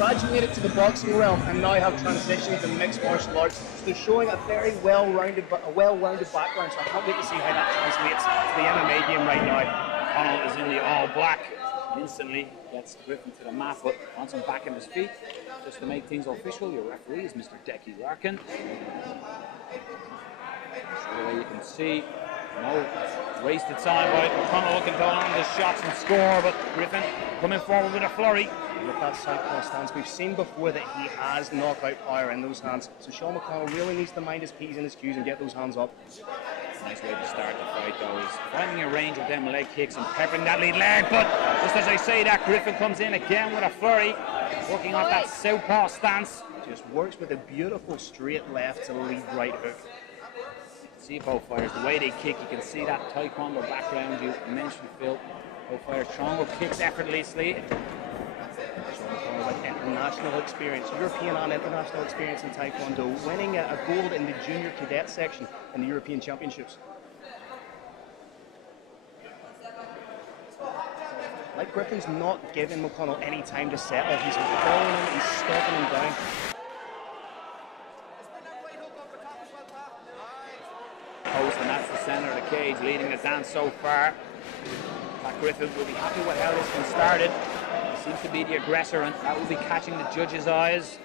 graduated to the boxing realm and now have transitioned to mixed martial arts. So they're showing a very well-rounded background, so I can't wait to see how that translates to the MMA game right now. McConnell is in the all-black. Instantly gets Griffin to the mat, but wants him back in his feet. Just to make things official, your referee is Mr. Decky Larkin. So the way you can see, no wasted time by McConnell looking to go on the shots and score, but Griffin coming forward with a flurry. With that southpaw stance, we've seen before that he has knockout power in those hands. So Sean McConnell really needs to mind his P's and his Q's and get those hands up. Nice way to start the fight though, is finding a range of them leg kicks and peppering that lead leg, but just as I say that, Griffin comes in again with a flurry, working on that southpaw stance. Just works with a beautiful straight left to lead right hook. See both fighters, the way they kick, you can see that taekwondo background you mentioned, Phil. Both fighters throwing up kicks effortlessly. With international experience, European and international experience in taekwondo, winning a gold in the junior cadet section in the European Championships. Like Griffin's not giving McConnell any time to settle. He's following him, he's stopping him down. Post, and that's the center of the cage, leading the dance so far. That Griffin will be happy with how this one started. He seems to be the aggressor, and that will be catching the judges' eyes.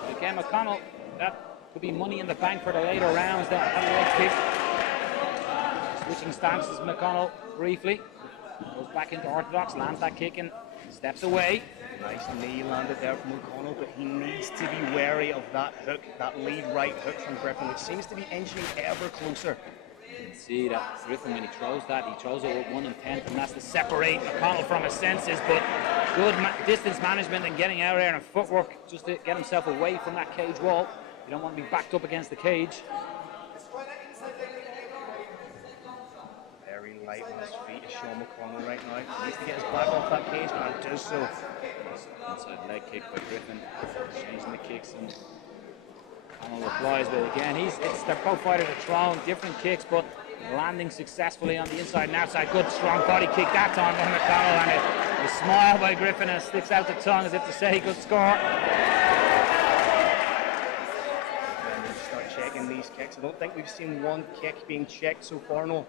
But again, McConnell, that could be money in the bank for the later rounds. That leg kick. Switching stances, McConnell briefly goes back into orthodox, lands that kick and steps away. Nice knee landed there from McConnell, but he needs to be wary of that hook, that lead right hook from Griffin, which seems to be inching ever closer. You can see that Griffin, when he throws that, he throws it with 1 1/10, and that's to separate McConnell from his senses, but good distance management and getting out there and footwork just to get himself away from that cage wall. You don't want to be backed up against the cage. Very light on his feet is Sean McConnell right now. He needs to get his back off that cage, and does so. Inside leg kick by Griffin, changing the kicks, and McConnell replies with it again. They're both fighters are throwing different kicks, but landing successfully on the inside and outside. Good strong body kick that time by McConnell, and a smile by Griffin, and sticks out the tongue as if to say good score. Start checking these kicks. I don't think we've seen one kick being checked so far, no.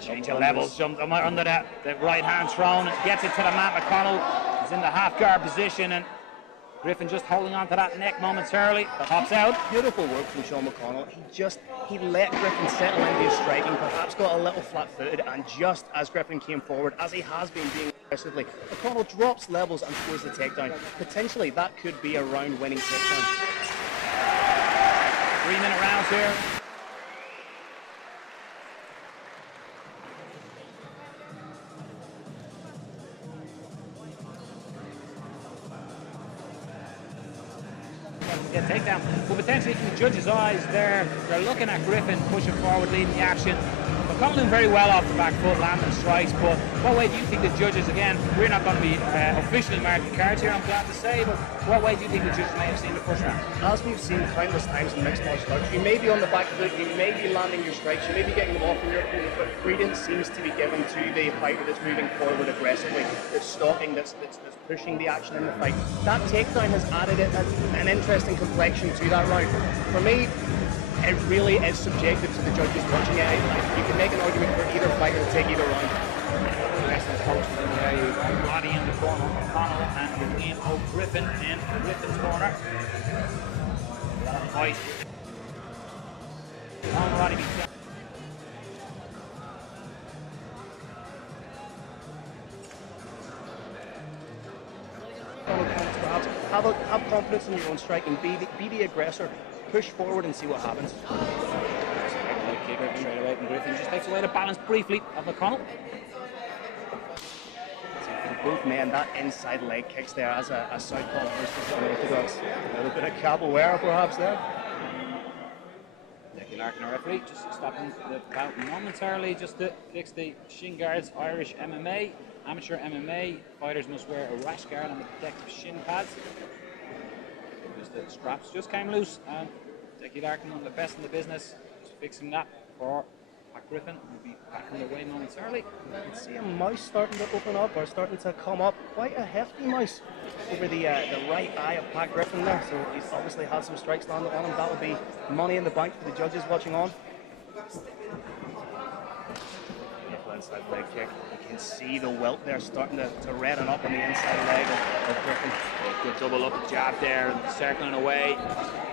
Change of levels, jumped under the right hand thrown, and gets it to the mat. McConnell is in the half guard position, and Griffin just holding on to that neck momentarily. Hops out. Beautiful work from Sean McConnell. He let Griffin settle into his striking, perhaps got a little flat-footed, and just as Griffin came forward, as he has been being aggressively, McConnell drops levels and throws the takedown. Potentially, that could be a round-winning takedown. 3-minute rounds here. Yeah, takedown. Well, potentially from the judges' eyes, they're looking at Griffin pushing forward, leading the action. McConnell doing very well off the back foot, landing strikes, but what way do you think the judges, again, we're not going to be officially marking cards here, I'm glad to say, but what way do you think the judges may have seen the first round? As we've seen countless times in mixed martial arts, you may be on the back foot, you may be landing your strikes, you may be getting them off from your opponent, but credence seems to be given to the fighter that's moving forward aggressively, that's stalking, that's pushing the action in the fight. That takedown has added an interesting complexion to that round. For me, it really is subjective to the judges watching it. You can make an argument for either fighter to take either round. Wrestling coach in there, you've got Roddy in the corner, McConnell and Ian Griffin in Griffin's corner. Fight. On Roddy Have confidence in your own striking, be the aggressor, push forward and see what happens. Straight away from Griffin, just takes away the balance briefly of McConnell. Both men, that inside leg kicks there as a southpaw versus unorthodox. A little bit of capoeira perhaps there. Decky Larkin, our referee, just stopping the bout momentarily just to fix the shin guards. Irish MMA, amateur MMA fighters must wear a rash guard on the protective shin pads. Because the straps just came loose, and Decky Larkin, one of the best in the business, just fixing that for Griffin will be back on the way momentarily. You can see a mouse starting to open up, or starting to come up. Quite a hefty mouse over the right eye of Pat Griffin there. So he's obviously had some strikes landed on him. That will be money in the bank for the judges watching on. Beautiful inside leg kick. You can see the welt there starting to redden up on the inside leg of Griffin. Good double up jab there, circling away.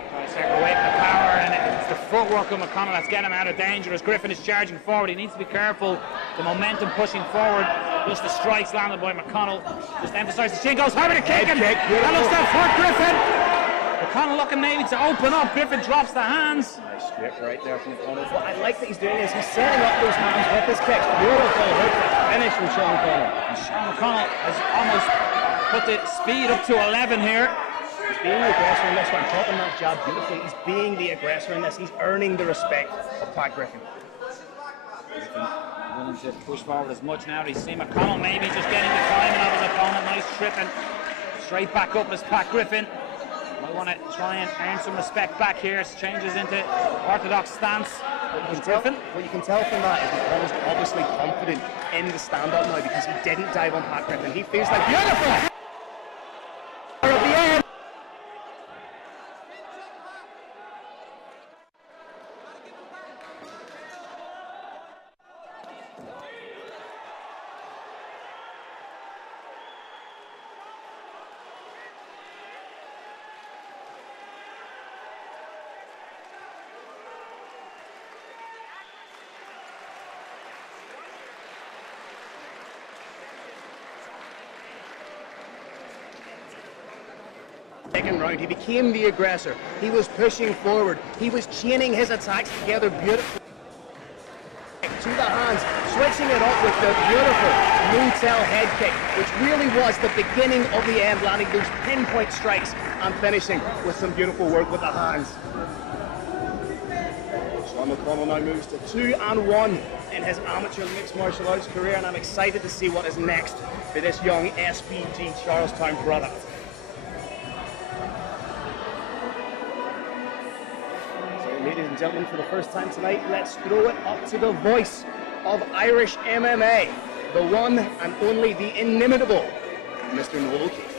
Trying to circle away from the power, and it's the footwork of McConnell that's getting him out of danger as Griffin is charging forward. He needs to be careful. The momentum pushing forward. Just the strikes landed by McConnell. Just emphasise the chin goes hard with a kick, and that looks to hurt Griffin. McConnell looking maybe to open up. Griffin drops the hands. Nice strip right there from McConnell. What I like that he's doing is he's setting up those hands with his kicks. Beautiful hook finish from Sean McConnell. And Sean McConnell has almost put the speed up to 11 here. He's being the aggressor in this one, dropping that jab beautifully. He's being the aggressor in this. He's earning the respect of Pat Griffin. Griffin willing to push forward as much now. He's seen McConnell maybe just getting the timing of his opponent. Nice tripping. Straight back up as Pat Griffin. Might want to try and earn some respect back here. Changes into orthodox stance. What you can tell from that is McConnell's obviously confident in the stand-up now because he didn't dive on Pat Griffin. He feels like beautiful. At the end. Second round, he became the aggressor. He was pushing forward. He was chaining his attacks together beautifully. To the hands, switching it up with the beautiful moontail head kick, which really was the beginning of the end, landing those pinpoint strikes and finishing with some beautiful work with the hands. Sean McConnell now moves to 2-1 in his amateur mixed martial arts career, and I'm excited to see what is next for this young SBG Charlestown product. Ladies and gentlemen, for the first time tonight, let's throw it up to the voice of Irish MMA, the one and only, the inimitable Mr. Noel O'Keefe.